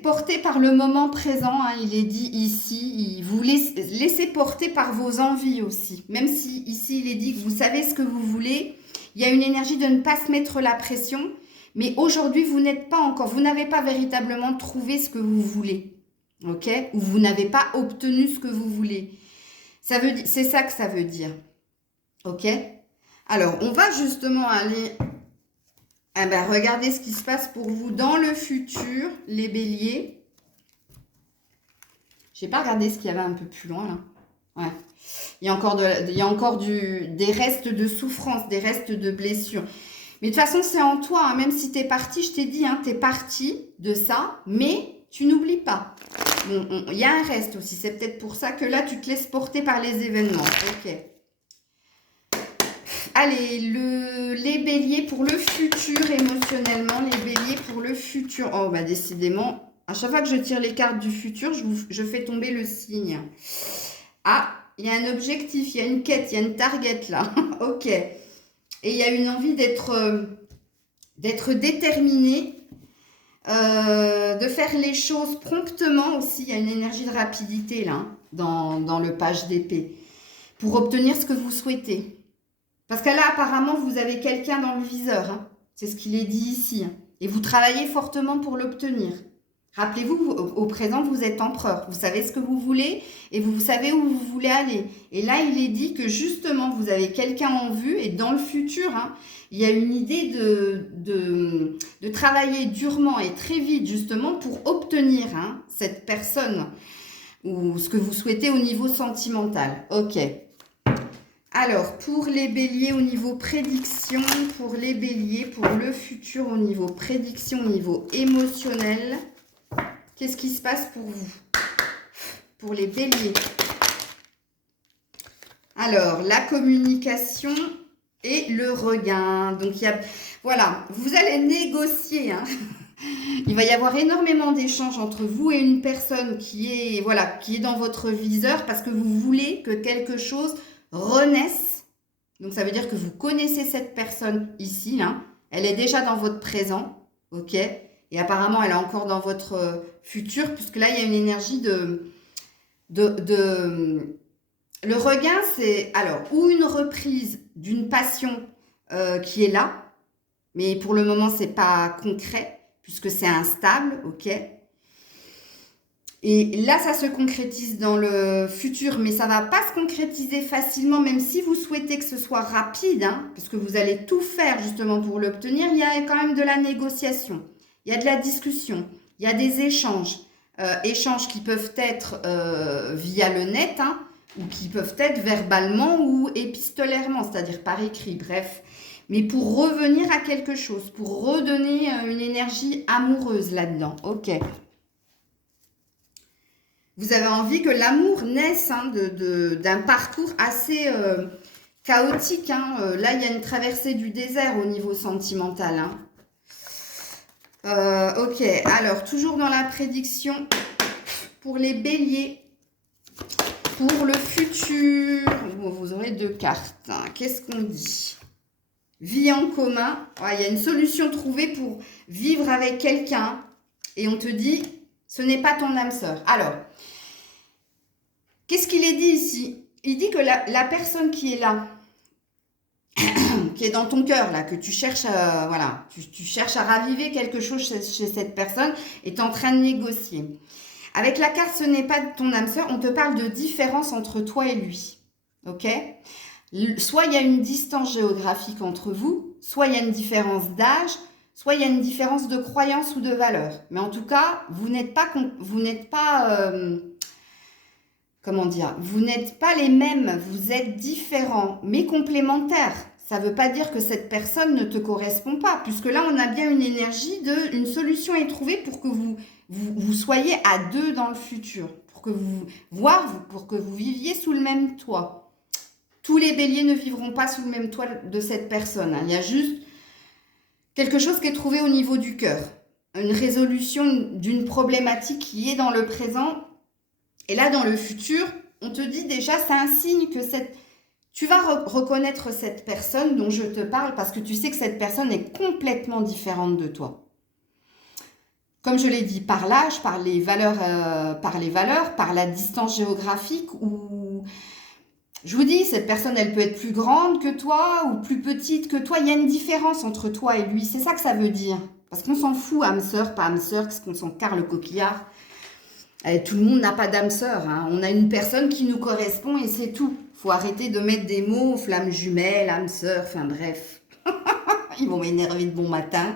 porter par le moment présent, hein, il est dit ici, vous laissez porter par vos envies aussi. Même si ici il est dit que vous savez ce que vous voulez, il y a une énergie de ne pas se mettre la pression, mais aujourd'hui vous n'êtes pas encore, vous n'avez pas véritablement trouvé ce que vous voulez, ok? Ou vous n'avez pas obtenu ce que vous voulez. C'est ça que ça veut dire, ok? Alors, on va justement aller... Eh ben, regardez ce qui se passe pour vous dans le futur, les béliers. Je n'ai pas regardé ce qu'il y avait un peu plus loin, là. Ouais. Il y a encore des restes de souffrance, des restes de blessures. Mais de toute façon, c'est en toi, hein. Même si tu es parti, je t'ai dit, hein, tu es parti de ça, mais tu n'oublies pas. Bon, il y a un reste aussi. C'est peut-être pour ça que là, tu te laisses porter par les événements. Ok. Allez, les béliers pour le futur émotionnellement, les béliers pour le futur. Oh, bah décidément, à chaque fois que je tire les cartes du futur, je fais tomber le signe. Ah, il y a un objectif, il y a une quête, il y a une target là. Ok. Et il y a une envie d'être déterminé, de faire les choses promptement aussi. Il y a une énergie de rapidité là, hein, dans le page d'épée, pour obtenir ce que vous souhaitez. Parce que là, apparemment, vous avez quelqu'un dans le viseur. Hein. C'est ce qu'il est dit ici. Hein. Et vous travaillez fortement pour l'obtenir. Rappelez-vous, au présent, vous êtes empereur. Vous savez ce que vous voulez et vous savez où vous voulez aller. Et là, il est dit que justement, vous avez quelqu'un en vue. Et dans le futur, hein, il y a une idée de travailler durement et très vite, justement, pour obtenir hein, cette personne ou ce que vous souhaitez au niveau sentimental. Ok. Alors, pour les béliers au niveau prédiction, pour les béliers, pour le futur au niveau prédiction, au niveau émotionnel, qu'est-ce qui se passe pour vous? Pour les béliers. Alors, la communication et le regain. Donc, voilà, vous allez négocier. Hein. Il va y avoir énormément d'échanges entre vous et une personne qui est dans votre viseur parce que vous voulez que quelque chose renaisse. Donc, ça veut dire que vous connaissez cette personne ici, là. Elle est déjà dans votre présent, ok? Et apparemment, elle est encore dans votre futur, puisque là, il y a une énergie Le regain, c'est, alors, ou une reprise d'une passion qui est là, mais pour le moment, c'est pas concret, puisque c'est instable, ok? Et là, ça se concrétise dans le futur, mais ça ne va pas se concrétiser facilement, même si vous souhaitez que ce soit rapide, hein, parce que vous allez tout faire justement pour l'obtenir. Il y a quand même de la négociation, il y a de la discussion, il y a des échanges. Échanges qui peuvent être via le net, hein, ou qui peuvent être verbalement ou épistolairement, c'est-à-dire par écrit, bref. Mais pour revenir à quelque chose, pour redonner une énergie amoureuse là-dedans, ok. Vous avez envie que l'amour naisse hein, d'un parcours assez chaotique. Hein. Là, il y a une traversée du désert au niveau sentimental. Hein. Ok, alors, toujours dans la prédiction pour les béliers. Pour le futur, vous aurez 2 cartes. Hein. Qu'est-ce qu'on dit? Vie en commun. Ouais, il y a une solution trouvée pour vivre avec quelqu'un. Et on te dit, ce n'est pas ton âme sœur. Alors, qu'est-ce qu'il est dit ici? Il dit que la personne qui est là, qui est dans ton cœur, là, que tu cherches à, voilà, tu cherches à raviver quelque chose chez cette personne, est en train de négocier. Avec la carte, ce n'est pas ton âme sœur, on te parle de différence entre toi et lui. Ok? Soit il y a une distance géographique entre vous, soit il y a une différence d'âge, soit il y a une différence de croyance ou de valeur. Mais en tout cas, vous n'êtes pas comment dire, vous n'êtes pas les mêmes, vous êtes différents, mais complémentaires. Ça ne veut pas dire que cette personne ne te correspond pas, puisque là, on a bien une énergie une solution est trouvée pour que vous soyez à 2 dans le futur, pour que vous viviez sous le même toit. Tous les béliers ne vivront pas sous le même toit de cette personne. Hein. Il y a juste quelque chose qui est trouvé au niveau du cœur, une résolution d'une problématique qui est dans le présent. Et là, dans le futur, on te dit déjà, c'est un signe que tu vas reconnaître cette personne dont je te parle parce que tu sais que cette personne est complètement différente de toi. Comme je l'ai dit, par l'âge, par les valeurs, par la distance géographique ou... Je vous dis, cette personne, elle peut être plus grande que toi ou plus petite que toi. Il y a une différence entre toi et lui. C'est ça que ça veut dire. Parce qu'on s'en fout, âme sœur, pas âme sœur, qu'est-ce qu'on s'en carre le coquillard. Tout le monde n'a pas d'âme sœur. Hein. On a une personne qui nous correspond et c'est tout. Faut arrêter de mettre des mots, flamme jumelle, âme sœur, enfin bref. Ils vont m'énerver de bon matin.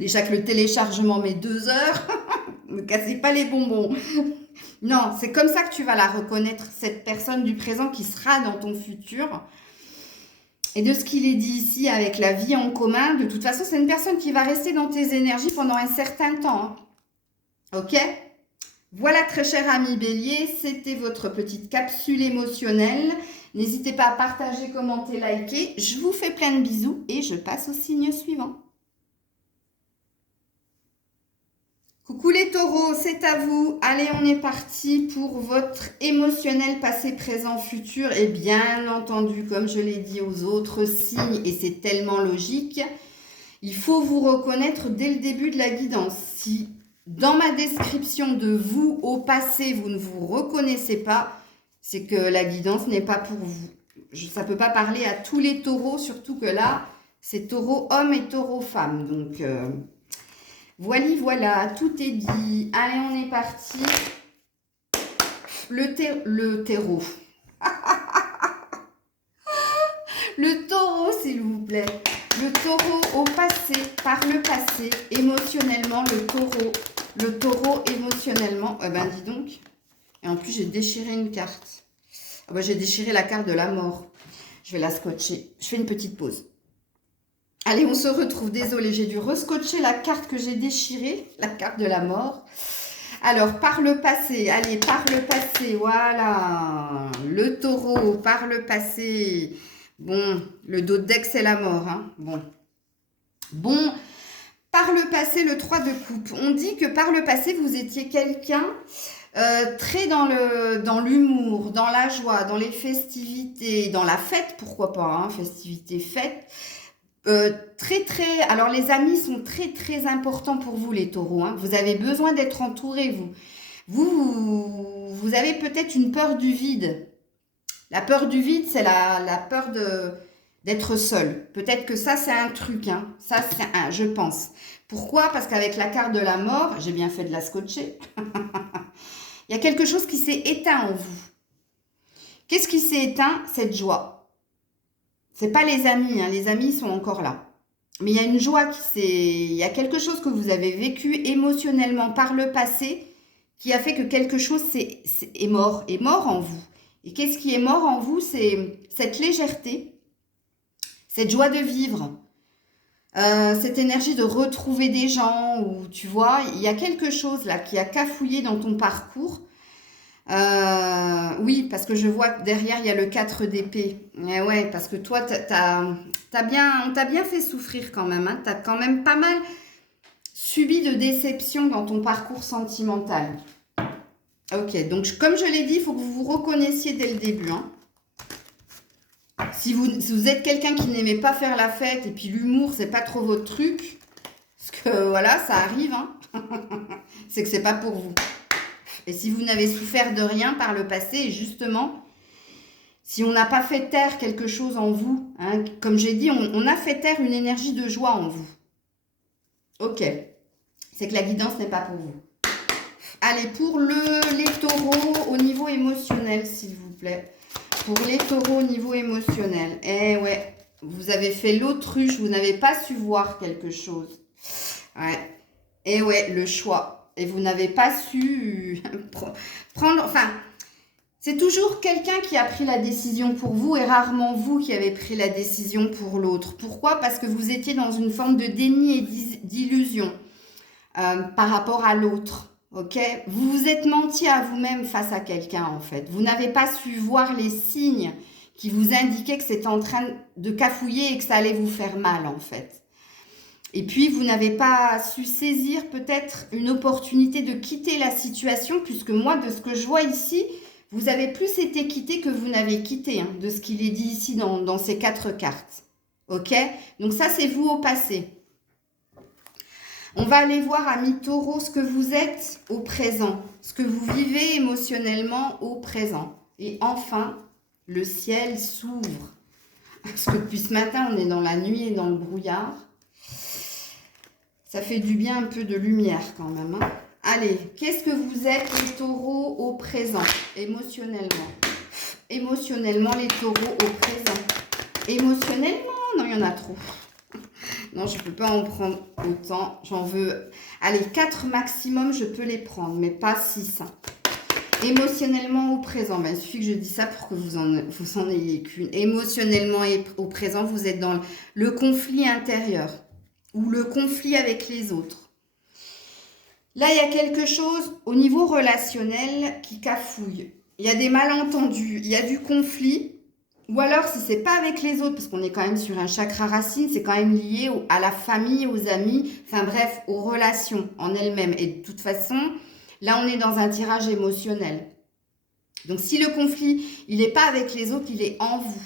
Déjà que le téléchargement met 2 heures. Ne cassez pas les bonbons. Non, c'est comme ça que tu vas la reconnaître, cette personne du présent qui sera dans ton futur. Et de ce qu'il est dit ici avec la vie en commun, de toute façon, c'est une personne qui va rester dans tes énergies pendant un certain temps. Hein. Ok ? Voilà, très cher ami Bélier, c'était votre petite capsule émotionnelle. N'hésitez pas à partager, commenter, liker. Je vous fais plein de bisous et je passe au signe suivant. Coucou les taureaux, c'est à vous. Allez, on est parti pour votre émotionnel passé, présent, futur. Et bien entendu, comme je l'ai dit aux autres signes, et c'est tellement logique, il faut vous reconnaître dès le début de la guidance. Si dans ma description de vous au passé, vous ne vous reconnaissez pas, c'est que la guidance n'est pas pour vous. Ça ne peut pas parler à tous les taureaux, surtout que là, c'est taureau homme et taureau femme. Donc... voilà, tout est dit. Allez, on est parti. Le terreau. Le taureau, s'il vous plaît. Le taureau au passé, par le passé, émotionnellement, le taureau émotionnellement. Ben, dis donc. Et en plus, j'ai déchiré une carte. Ah ben, j'ai déchiré la carte de la mort. Je vais la scotcher. Je fais une petite pause. Allez, on se retrouve. Désolée, j'ai dû rescotcher la carte que j'ai déchirée, la carte de la mort. Alors, par le passé, allez, par le passé, voilà. Le taureau, par le passé. Bon, le dos de deck, c'est la mort. Hein. Bon, par le passé, le 3 de coupe. On dit que par le passé, vous étiez quelqu'un très dans l'humour, dans la joie, dans les festivités, dans la fête, pourquoi pas, hein, festivités, fête. Alors les amis sont très importants pour vous les taureaux. Hein. Vous avez besoin d'être entourés, vous avez peut-être une peur du vide. La peur du vide, c'est la peur d'être seul. Peut-être que ça, c'est un truc. Hein. Ça, je pense. Pourquoi? Parce qu'avec la carte de la mort, j'ai bien fait de la scotcher. Il y a quelque chose qui s'est éteint en vous. Qu'est-ce qui s'est éteint? Cette joie. C'est pas les amis, hein. Les amis sont encore là. Mais il y a une joie il y a quelque chose que vous avez vécu émotionnellement par le passé qui a fait que quelque chose est mort en vous. Et qu'est-ce qui est mort en vous? C'est cette légèreté, cette joie de vivre, cette énergie de retrouver des gens où tu vois, il y a quelque chose là qui a cafouillé dans ton parcours. Oui, parce que je vois que derrière, il y a le 4 d'épée. Eh ouais, parce que toi, on t'a bien fait souffrir quand même. Hein. Tu as quand même pas mal subi de déceptions dans ton parcours sentimental. Ok, donc comme je l'ai dit, il faut que vous vous reconnaissiez dès le début. Hein. Si vous êtes quelqu'un qui n'aimait pas faire la fête et puis l'humour, c'est pas trop votre truc, parce que voilà, ça arrive, hein, c'est que c'est pas pour vous. Et si vous n'avez souffert de rien par le passé, et justement, si on n'a pas fait taire quelque chose en vous, hein, comme j'ai dit, on a fait taire une énergie de joie en vous. Ok, c'est que la guidance n'est pas pour vous. Allez, pour les taureaux au niveau émotionnel, s'il vous plaît. Pour les taureaux au niveau émotionnel. Eh ouais, vous avez fait l'autruche, vous n'avez pas su voir quelque chose. Ouais. Eh ouais, le choix. Et vous n'avez pas su prendre... Enfin, c'est toujours quelqu'un qui a pris la décision pour vous et rarement vous qui avez pris la décision pour l'autre. Pourquoi? Parce que vous étiez dans une forme de déni et d'illusion par rapport à l'autre. Ok, vous vous êtes menti à vous-même face à quelqu'un en fait. Vous n'avez pas su voir les signes qui vous indiquaient que c'était en train de cafouiller et que ça allait vous faire mal en fait. Et puis vous n'avez pas su saisir peut-être une opportunité de quitter la situation puisque moi de ce que je vois ici, vous avez plus été quitté que vous n'avez quitté, hein, de ce qu'il est dit ici dans ces 4 cartes. Ok, donc ça c'est vous au passé. On va aller voir, amis taureaux, ce que vous êtes au présent, ce que vous vivez émotionnellement au présent. Et enfin, le ciel s'ouvre. Parce que depuis ce matin, on est dans la nuit et dans le brouillard. Ça fait du bien un peu de lumière quand même. Hein. Allez, qu'est-ce que vous êtes les taureaux au présent, émotionnellement? Émotionnellement, les taureaux au présent. Émotionnellement, non, il y en a trop. Non, je ne peux pas en prendre autant. J'en veux... Allez, 4 maximum, je peux les prendre, mais pas 6. Hein. Émotionnellement au présent. Ben, il suffit que je dise ça pour que vous en ayez qu'une. Émotionnellement au présent, vous êtes dans le conflit intérieur ou le conflit avec les autres. Là, il y a quelque chose au niveau relationnel qui cafouille. Il y a des malentendus, il y a du conflit. Ou alors, si c'est pas avec les autres, parce qu'on est quand même sur un chakra racine, c'est quand même lié à la famille, aux amis, enfin bref, aux relations en elles-mêmes. Et de toute façon, là, on est dans un tirage émotionnel. Donc, si le conflit, il n'est pas avec les autres, il est en vous.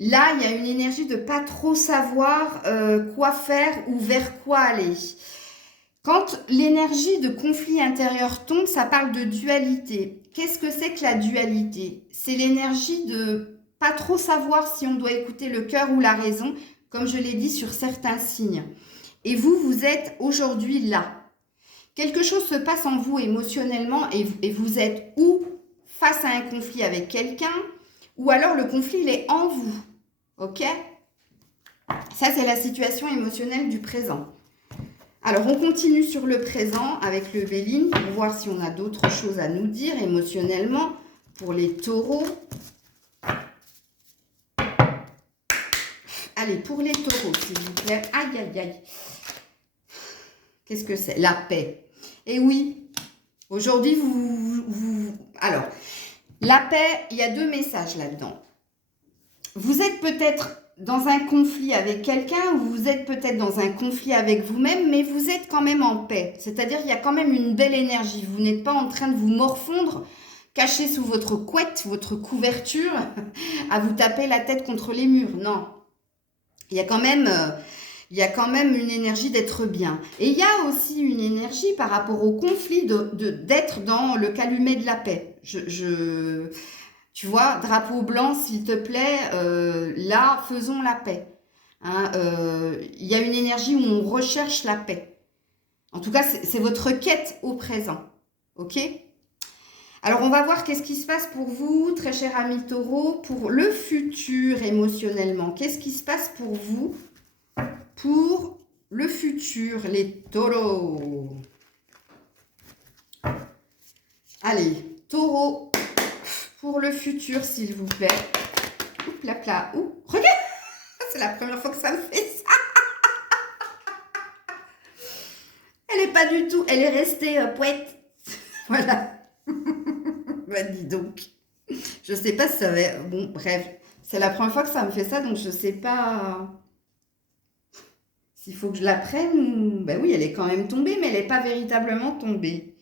Là, il y a une énergie de pas trop savoir quoi faire ou vers quoi aller. Quand l'énergie de conflit intérieur tombe, ça parle de dualité. Qu'est-ce que c'est que la dualité? C'est l'énergie de pas trop savoir si on doit écouter le cœur ou la raison, comme je l'ai dit sur certains signes. Et vous, vous êtes aujourd'hui là. Quelque chose se passe en vous émotionnellement et vous êtes ou face à un conflit avec quelqu'un, ou alors le conflit, il est en vous. Ok? Ça, c'est la situation émotionnelle du présent. Alors, on continue sur le présent avec le Béline pour voir si on a d'autres choses à nous dire émotionnellement pour les taureaux. Allez, pour les taureaux, s'il vous plaît. Aïe, aïe, aïe. Qu'est-ce que c'est? La paix. Et oui, aujourd'hui, Alors, la paix, il y a 2 messages là-dedans. Vous êtes peut-être dans un conflit avec quelqu'un, ou vous êtes peut-être dans un conflit avec vous-même, mais vous êtes quand même en paix. C'est-à-dire qu'il y a quand même une belle énergie. Vous n'êtes pas en train de vous morfondre, caché sous votre couette, votre couverture, à vous taper la tête contre les murs. Non. Il y a quand même une énergie d'être bien. Et il y a aussi une énergie par rapport au conflit d'être dans le calumet de la paix. Tu vois, drapeau blanc, s'il te plaît, là, faisons la paix. Hein, il y a une énergie où on recherche la paix. En tout cas, c'est votre quête au présent. Ok? Alors, on va voir qu'est-ce qui se passe pour vous, très cher ami taureau, pour le futur émotionnellement. Qu'est-ce qui se passe pour vous, pour le futur, les taureaux? Allez, taureau. Pour le futur, s'il vous plaît. Oups, là. Ouh, regarde. C'est la première fois que ça me fait ça. Elle est pas du tout. Elle est restée poète. Voilà. Bah, dis donc. Je sais pas si ça va... Bon, bref. C'est la première fois que ça me fait ça, donc je sais pas s'il faut que je la prenne ou... Ben oui, elle est quand même tombée, mais elle n'est pas véritablement tombée.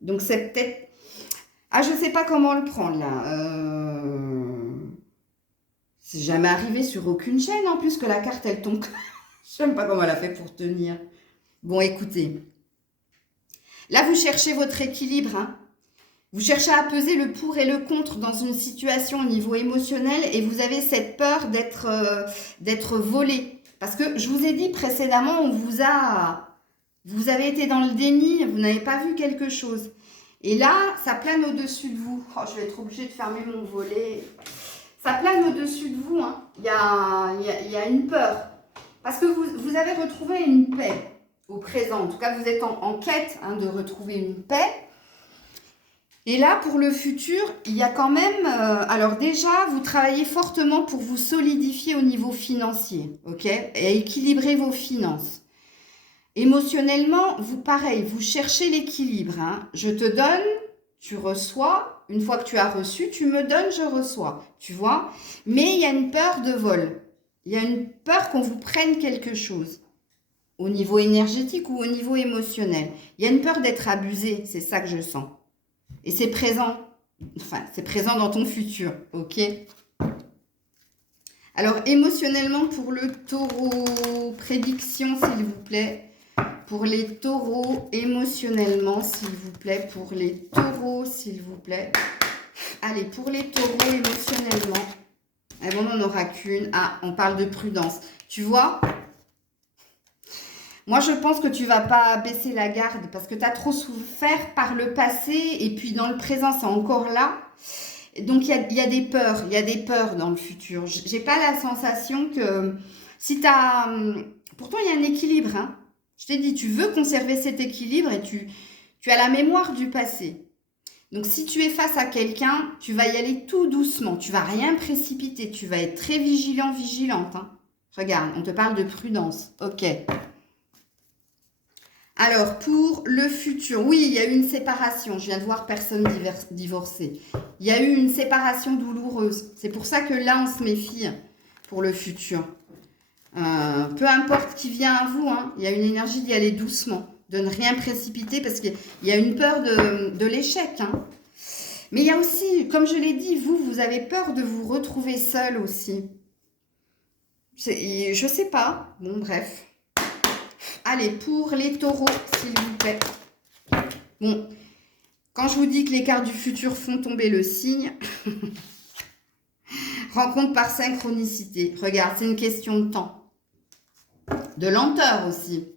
Donc c'est peut-être... Ah, je sais pas comment le prendre, là. C'est jamais arrivé sur aucune chaîne, en plus, que la carte, elle tombe. Je sais même pas comment elle a fait pour tenir. Bon, écoutez. Là, vous cherchez votre équilibre, hein. Vous cherchez à peser le pour et le contre dans une situation au niveau émotionnel et vous avez cette peur d'être volé. Parce que je vous ai dit précédemment, vous avez été dans le déni, vous n'avez pas vu quelque chose. Et là, ça plane au-dessus de vous. Oh, je vais être obligée de fermer mon volet. Ça plane au-dessus de vous, hein. Il y a une peur. Parce que vous avez retrouvé une paix au présent. En tout cas, vous êtes en quête, hein, de retrouver une paix. Et là, pour le futur, il y a quand même... alors déjà, vous travaillez fortement pour vous solidifier au niveau financier, ok? Et équilibrer vos finances. Émotionnellement, pareil, vous cherchez l'équilibre, hein. Je te donne, tu reçois. Une fois que tu as reçu, tu me donnes, je reçois. Tu vois? Mais il y a une peur de vol. Il y a une peur qu'on vous prenne quelque chose. Au niveau énergétique ou au niveau émotionnel. Il y a une peur d'être abusé, c'est ça que je sens. Et c'est présent, enfin, c'est présent dans ton futur, ok? Alors, émotionnellement, pour le taureau, prédiction, s'il vous plaît. Pour les taureaux, émotionnellement, s'il vous plaît. Pour les taureaux, s'il vous plaît. Allez, pour les taureaux, émotionnellement. Eh bon, on n'en aura qu'une. Ah, on parle de prudence. Tu vois? Moi, je pense que tu vas pas baisser la garde parce que tu as trop souffert par le passé et puis dans le présent, c'est encore là. Donc, il y a des peurs. Il y a des peurs dans le futur. J'ai pas la sensation que si tu as... Pourtant, il y a un équilibre, hein. Je t'ai dit, tu veux conserver cet équilibre et tu as la mémoire du passé. Donc, si tu es face à quelqu'un, tu vas y aller tout doucement. Tu vas rien précipiter. Tu vas être très vigilant, vigilante, hein. Regarde, on te parle de prudence. Ok. Alors, pour le futur, oui, il y a eu une séparation. Je viens de voir personne divorcée. Il y a eu une séparation douloureuse. C'est pour ça que là, on se méfie pour le futur. Peu importe qui vient à vous, hein, il y a une énergie d'y aller doucement, de ne rien précipiter parce qu'il y a une peur de l'échec, hein. Mais il y a aussi, comme je l'ai dit, vous avez peur de vous retrouver seul aussi. Je sais pas. Bon, bref. Allez, pour les taureaux, s'il vous plaît. Bon, quand je vous dis que les cartes du futur font tomber le signe, rencontre par synchronicité. Regarde, c'est une question de temps. De lenteur aussi.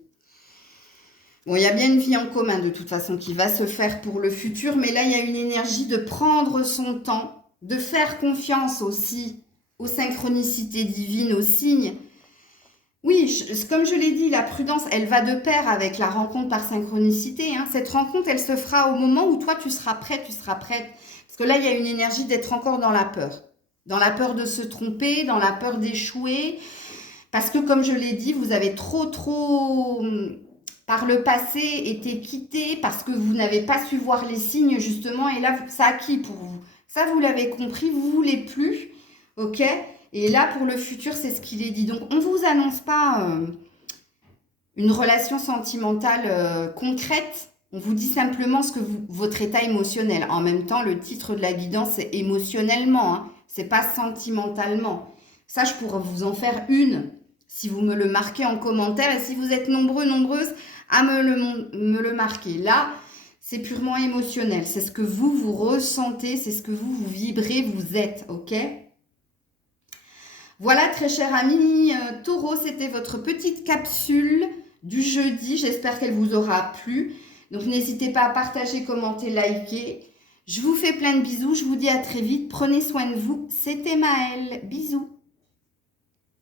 Bon, il y a bien une vie en commun de toute façon qui va se faire pour le futur, mais là, il y a une énergie de prendre son temps, de faire confiance aussi aux synchronicités divines, aux signes. Oui, comme je l'ai dit, la prudence, elle va de pair avec la rencontre par synchronicité, hein. Cette rencontre, elle se fera au moment où toi, tu seras prête. Parce que là, il y a une énergie d'être encore dans la peur. Dans la peur de se tromper, dans la peur d'échouer. Parce que, comme je l'ai dit, vous avez trop, par le passé, été quitté parce que vous n'avez pas su voir les signes, justement. Et là, ça a acquis pour vous. Ça, vous l'avez compris, vous ne voulez plus, ok ? Et là, pour le futur, c'est ce qu'il est dit. Donc, on ne vous annonce pas une relation sentimentale concrète. On vous dit simplement votre état émotionnel. En même temps, le titre de la guidance, c'est émotionnellement. Hein. Ce n'est pas sentimentalement. Ça, je pourrais vous en faire une si vous me le marquez en commentaire. Et si vous êtes nombreuses à me le marquer. Là, c'est purement émotionnel. C'est ce que vous ressentez. C'est ce que vous vibrez, vous êtes. Ok ? Voilà, très cher ami Taureau, c'était votre petite capsule du jeudi. J'espère qu'elle vous aura plu. Donc, n'hésitez pas à partager, commenter, liker. Je vous fais plein de bisous. Je vous dis à très vite. Prenez soin de vous. C'était Maëlle. Bisous.